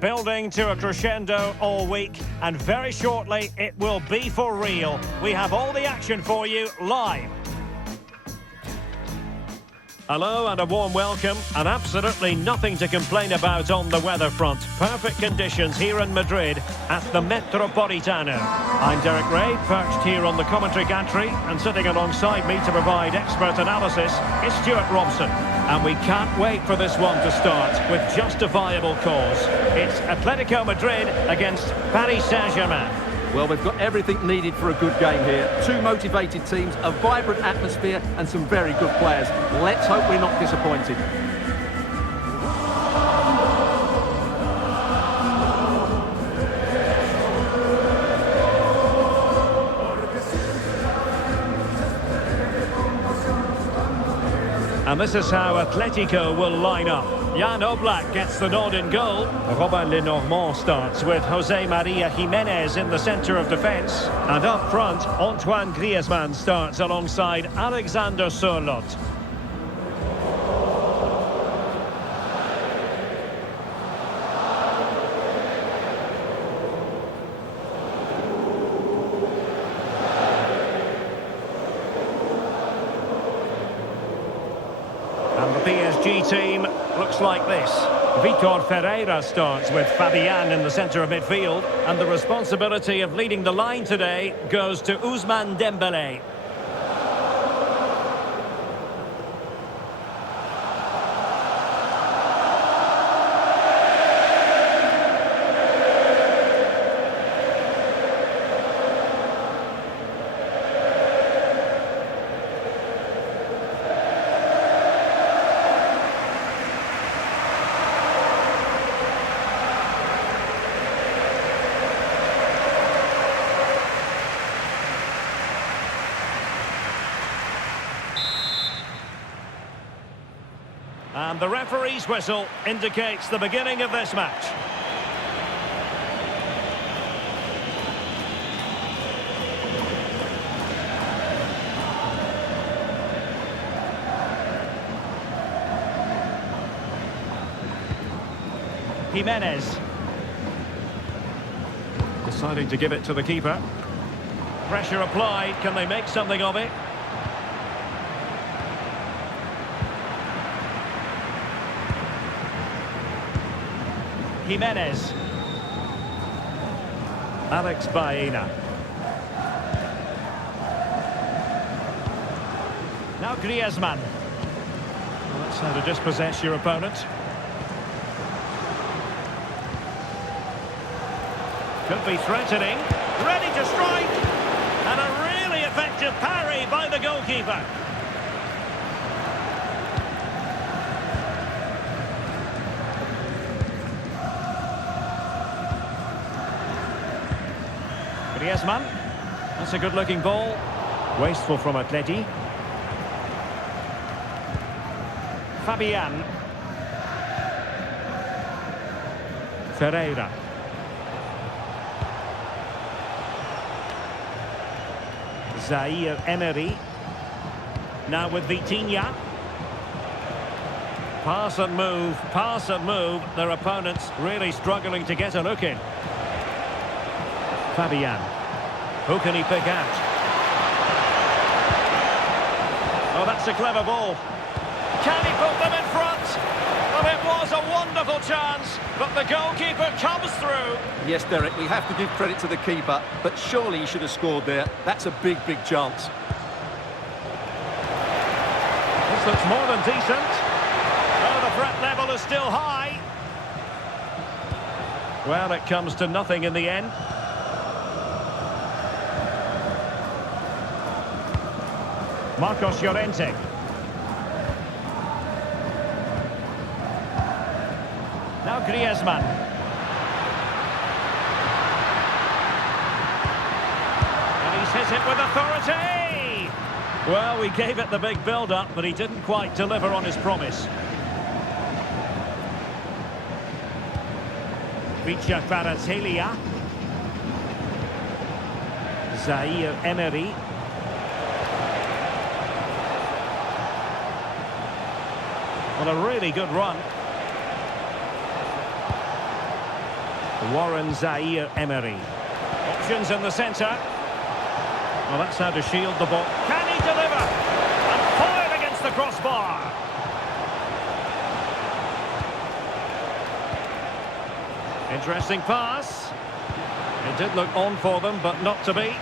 building to a crescendo all week, and very shortly it will be for real. We have all the action for you live. Hello and a warm welcome, and absolutely nothing to complain about on the weather front. Perfect conditions here in Madrid at the Metropolitano. I'm Derek Ray, perched here on the commentary gantry, and sitting alongside me to provide expert analysis is Stuart Robson. And we can't wait for this one to start with justifiable cause. It's Atlético Madrid against Paris Saint-Germain. Well, we've got everything needed for a good game here. Two motivated teams, a vibrant atmosphere and some very good players. Let's hope we're not disappointed. And this is how Atletico will line up. Jan Oblak gets the nod in goal. Robin Lenormand starts with Jose Maria Jimenez in the centre of defence. And up front, Antoine Griezmann starts alongside Alexander Sørloth. And the PSG team looks like this. Vitor Ferreira starts with Fabian in the centre of midfield, and the responsibility of leading the line today goes to Ousmane Dembélé. And the referee's whistle indicates the beginning of this match. Jimenez. Deciding to give it to the keeper. Pressure applied. Can they make something of it? Jimenez. Alex Baena. Now Griezmann. Well, that's how to dispossess your opponent. Could be threatening. Ready to strike. And a really effective parry by the goalkeeper. Griezmann. That's a good-looking ball. Wasteful from Atleti. Fabian. Ferreira. Zaire Emery. Now with Vitinha. Pass and move, pass and move. Their opponents really struggling to get a look in. Fabian. Who can he pick out? Oh, that's a clever ball. Can he put them in front? Well, it was a wonderful chance, but the goalkeeper comes through. Yes, Derek, we have to give credit to the keeper, but surely he should have scored there. That's a big, big chance. This looks more than decent. Oh, the threat level is still high. Well, it comes to nothing in the end. Marcos Llorente. Now Griezmann. And he's hit it with authority. Well, we gave it the big build-up, but he didn't quite deliver on his promise. Vicha Kvaratskhelia. Zaire Emery. Well, a really good run. Warren Zaire-Emery. Options in the centre. Well, that's how to shield the ball. Can he deliver? And fired against the crossbar. Interesting pass. It did look on for them, but not to be.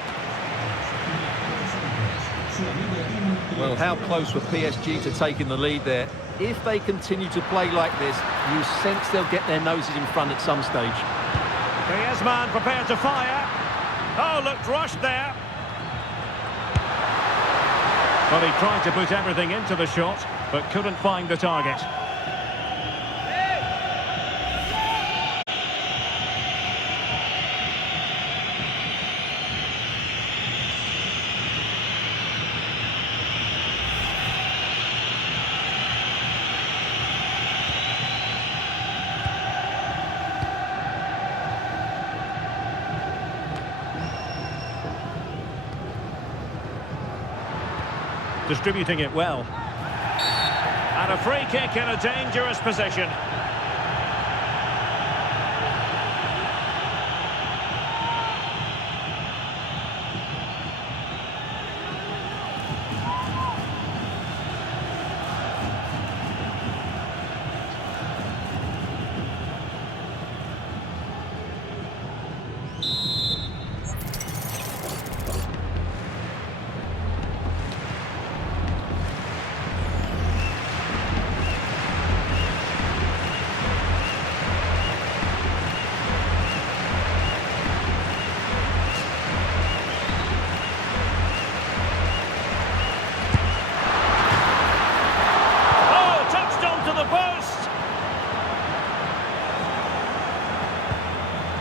Well, how close were PSG to taking the lead there? If they continue to play like this, you sense they'll get their noses in front at some stage. Ousmane prepared to fire. Oh, looked rushed there. Well, he tried to put everything into the shot, but couldn't find the target. Distributing it well. And a free kick in a dangerous position.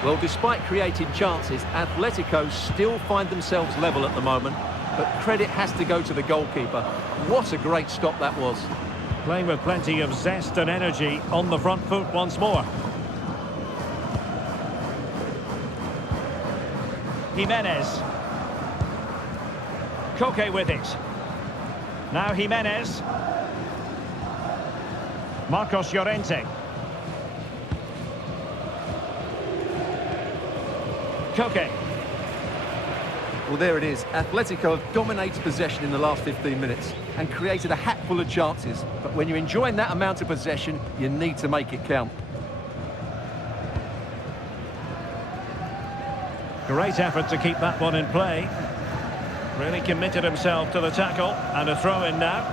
Well, despite creating chances, Atletico still find themselves level at the moment, but credit has to go to the goalkeeper. What a great stop that was. Playing with plenty of zest and energy on the front foot once more. Jimenez. Koke with it. Now Jimenez. Marcos Llorente. Koke. Well, there it is. Atletico have dominated possession in the last 15 minutes and created a hatful of chances. But when you're enjoying that amount of possession, you need to make it count. Great effort to keep that one in play. Really committed himself to the tackle, and a throw-in now.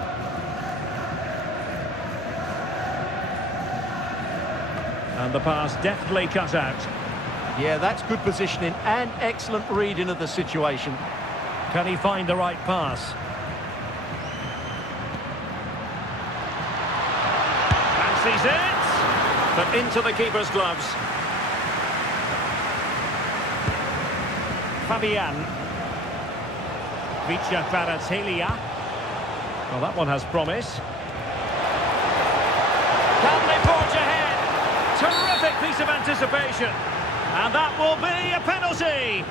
And the pass deftly cut out. Yeah, that's good positioning and excellent reading of the situation. Can he find the right pass? Fancies it, but into the keeper's gloves. Fabian. Vicha Kvaratskhelia. Well, that one has promise. Can they forge ahead? Terrific piece of anticipation. And that will be a penalty.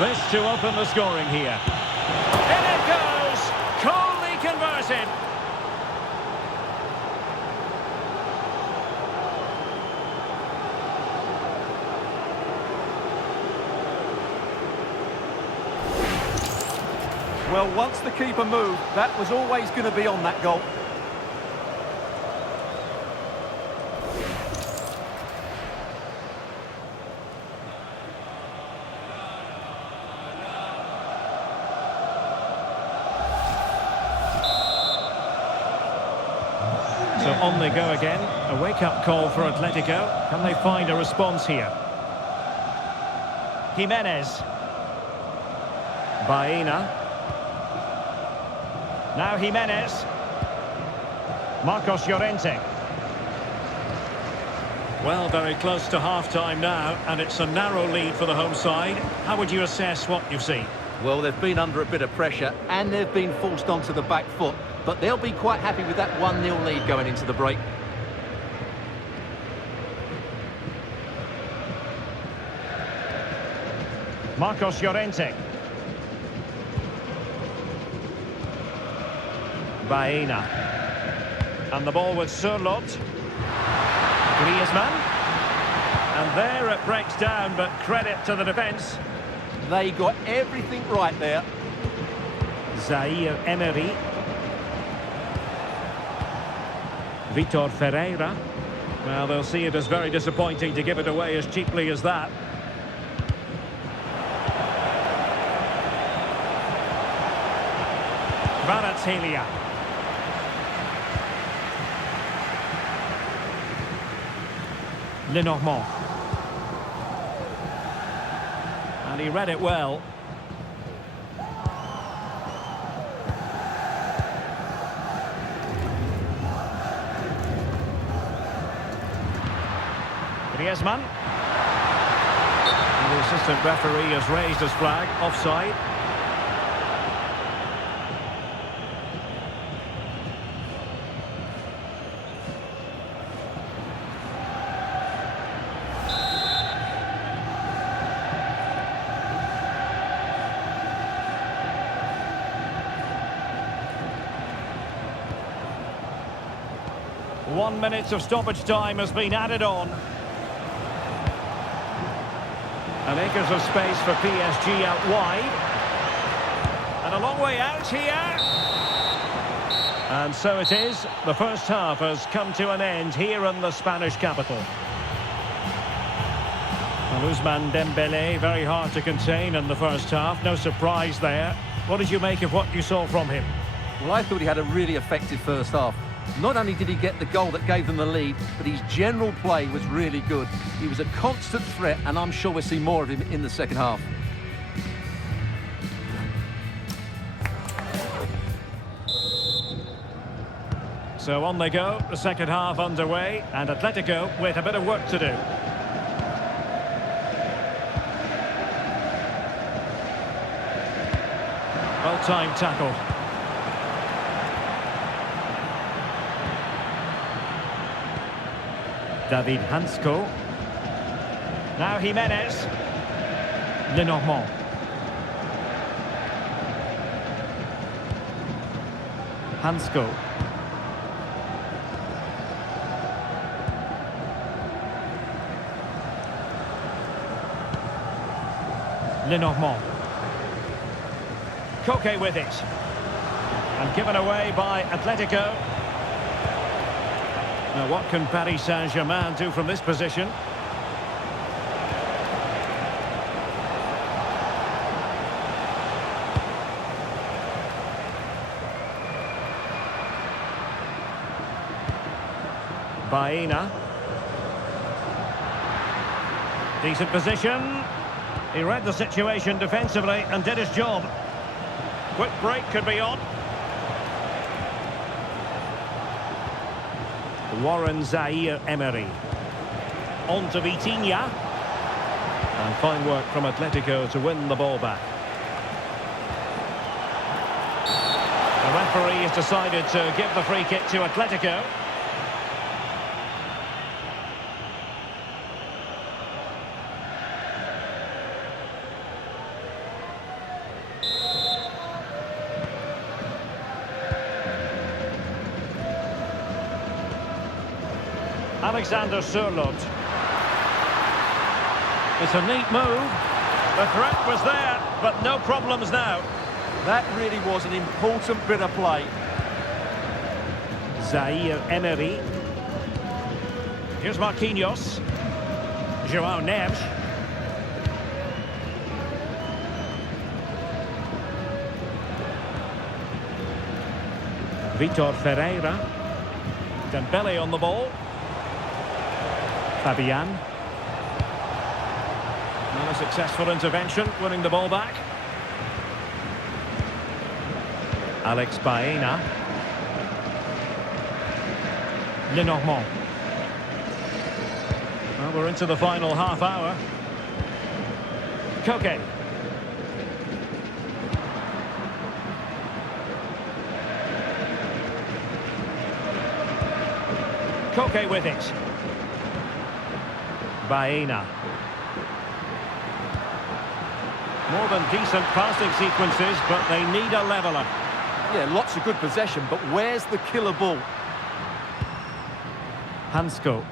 This to open the scoring here. In it goes! Coldly converted. Well, once the keeper moved, that was always going to be on that goal. So on they go again. A wake-up call for Atletico. Can they find a response here? Jimenez. Baena. Now Jimenez. Marcos Llorente. Well, very close to half-time now, and it's a narrow lead for the home side. How would you assess what you've seen? Well, they've been under a bit of pressure and they've been forced onto the back foot. but they'll be quite happy with that 1-0 lead going into the break. Marcos Llorente. Baena. And the ball with Surlot. Griezmann. And there it breaks down, but credit to the defence. They got everything right there. Zaire Emery. Vitor Ferreira. Well, they'll see it as very disappointing to give it away as cheaply as that. Kvaratskhelia. Lenormand. And he read it well. Griezmann. And the assistant referee has raised his flag, offside. One minute of stoppage time has been added on. And acres of space for PSG out wide. And a long way out here. And so it is. The first half has come to an end here in the Spanish capital. And Ousmane Dembélé, very hard to contain in the first half. No surprise there. What did you make of what you saw from him? Well, I thought he had a really effective first half. Not only did he get the goal that gave them the lead, but his general play was really good. He was a constant threat, and I'm sure we'll see more of him in the second half. So on they go, the second half underway, and Atletico with a bit of work to do. Well-timed tackle. David Hansko. Now Jimenez. Lenormand. Hansko. Lenormand. Koke with it. And given away by Atletico. Now, what can Paris Saint-Germain do from this position? Baena. Decent position. He read the situation defensively and did his job. Quick break could be on. Warren Zaire Emery. On to Vitinha. And fine work from Atletico to win the ball back. The referee has decided to give the free kick to Atletico. Alexander Surlot. It's a neat move. The threat was there, but no problems now. That really was an important bit of play. Zaire Emery. Here's Marquinhos. João Neves. Vitor Ferreira. Dembélé on the ball. Fabian. Not a successful intervention, winning the ball back. Alex Baena. Lenormand. Well, we're into the final half hour. Koke. Koke with it. Baena. More than decent passing sequences, but they need a leveller. Yeah, lots of good possession, but where's the killer ball? Hansko.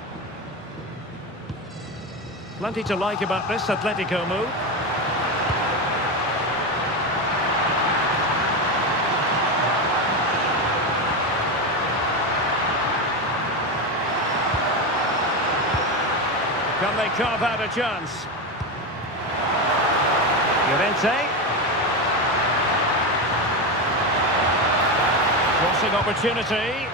Plenty to like about this Atletico move. Can they carve out a chance? Llorente. Crossing opportunity.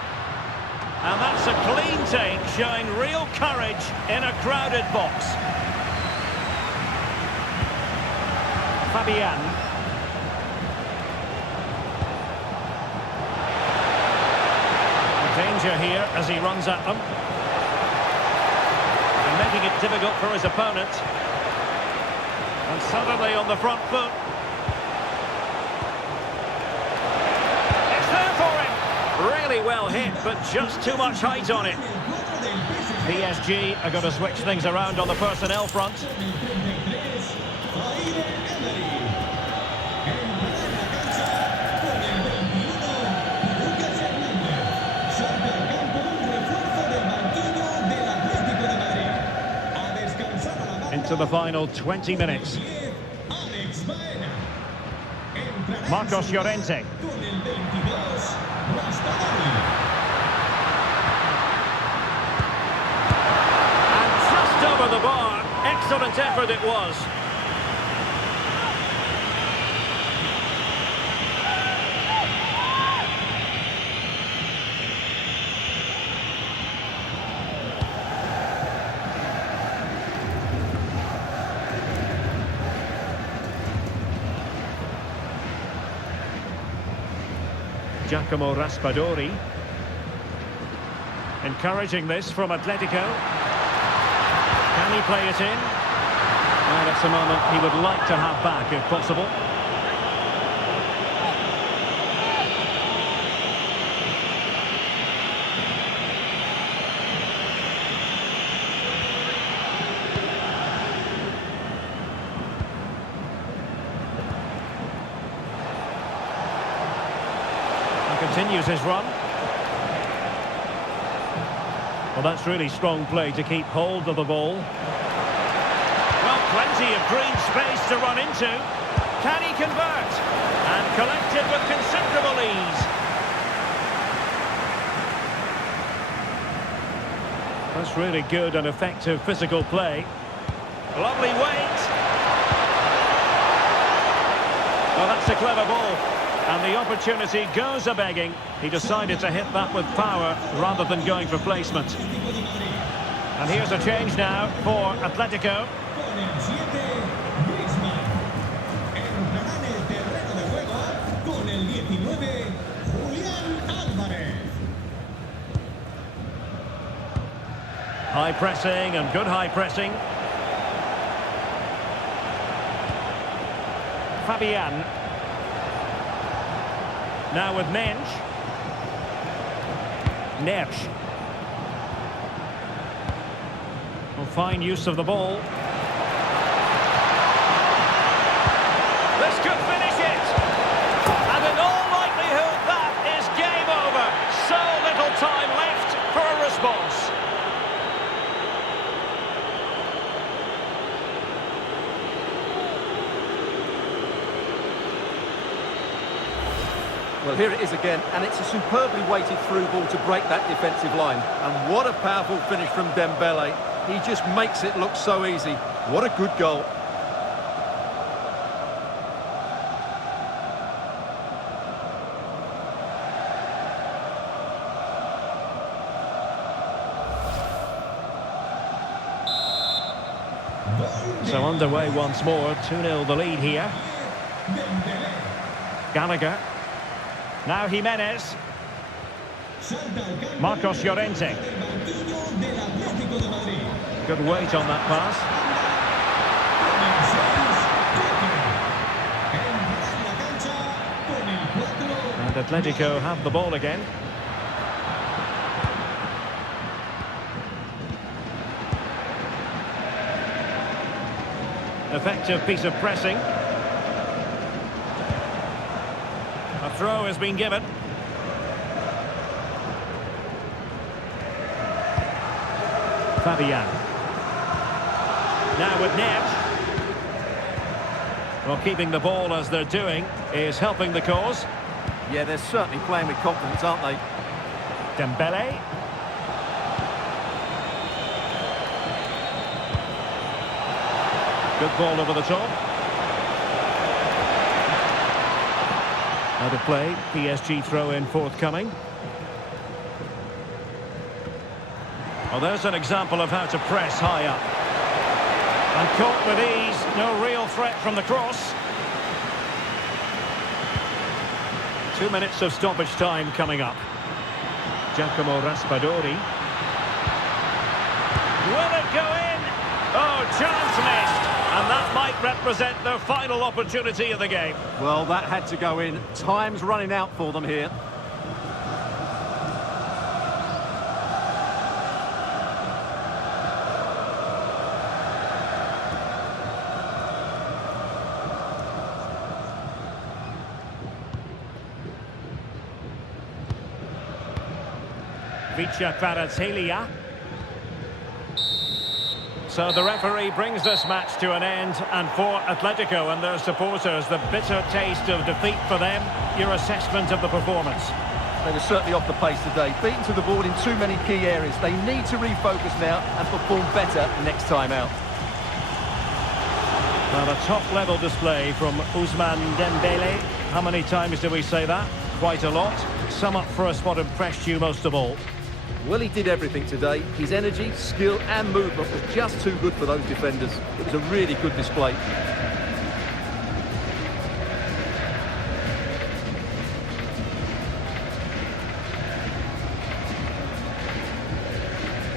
And that's a clean take, showing real courage in a crowded box. Fabian. Danger here as he runs at them. And making it difficult for his opponent. And suddenly on the front foot. It's there for him. Really well hit, but just too much height on it. PSG are going to switch things around on the personnel front. Into the final 20 minutes. Marcos Llorente. And just over the bar. Excellent effort it was. Giacomo Raspadori. Encouraging this from Atletico. Can he play it in? Well, that's a moment he would like to have back if possible. Continues his run. Well, that's really strong play to keep hold of the ball. Well, plenty of green space to run into. Can he convert? And collected with considerable ease. That's really good and effective physical play. Lovely weight. Well, that's a clever ball. And the opportunity goes a-begging. He decided to hit that with power rather than going for placement. And here's a change now for Atletico. High pressing and good high pressing. Fabian. Now with Mensch. Nersch. Well, fine use of the ball. This could finish it. And in all likelihood, that is game over. So little time left for a response. Well, here it is again, and it's a superbly weighted through ball to break that defensive line. And what a powerful finish from Dembélé. He just makes it look so easy. What a good goal. So underway once more, 2-0 the lead here. Gallagher. Now Jimenez. Marcos Llorente. Good weight on that pass. And Atletico have the ball again. Effective piece of pressing. A throw has been given. Fabian. Now with Neves. Well, keeping the ball as they're doing is helping the cause. Yeah, they're certainly playing with confidence, aren't they? Dembélé. Good ball over the top. Out of play, PSG throw-in forthcoming. Well, there's an example of how to press high up. And caught with ease, no real threat from the cross. 2 minutes of stoppage time coming up. Giacomo Raspadori. Will it go in? Oh, chance missed. And that might represent their final opportunity of the game. Well, that had to go in. Time's running out for them here. Vicha Kvaratskhelia. So the referee brings this match to an end, and for Atletico and their supporters, the bitter taste of defeat for them. Your assessment of the performance? They were certainly off the pace today, beaten to the board in too many key areas. They need to refocus now and perform better next time out. Well, a top-level display from Ousmane Dembélé. How many times do we say that? Quite a lot. Sum up for us what impressed you most of all. Well, he did everything today. His energy, skill and movement was just too good for those defenders. It was a really good display.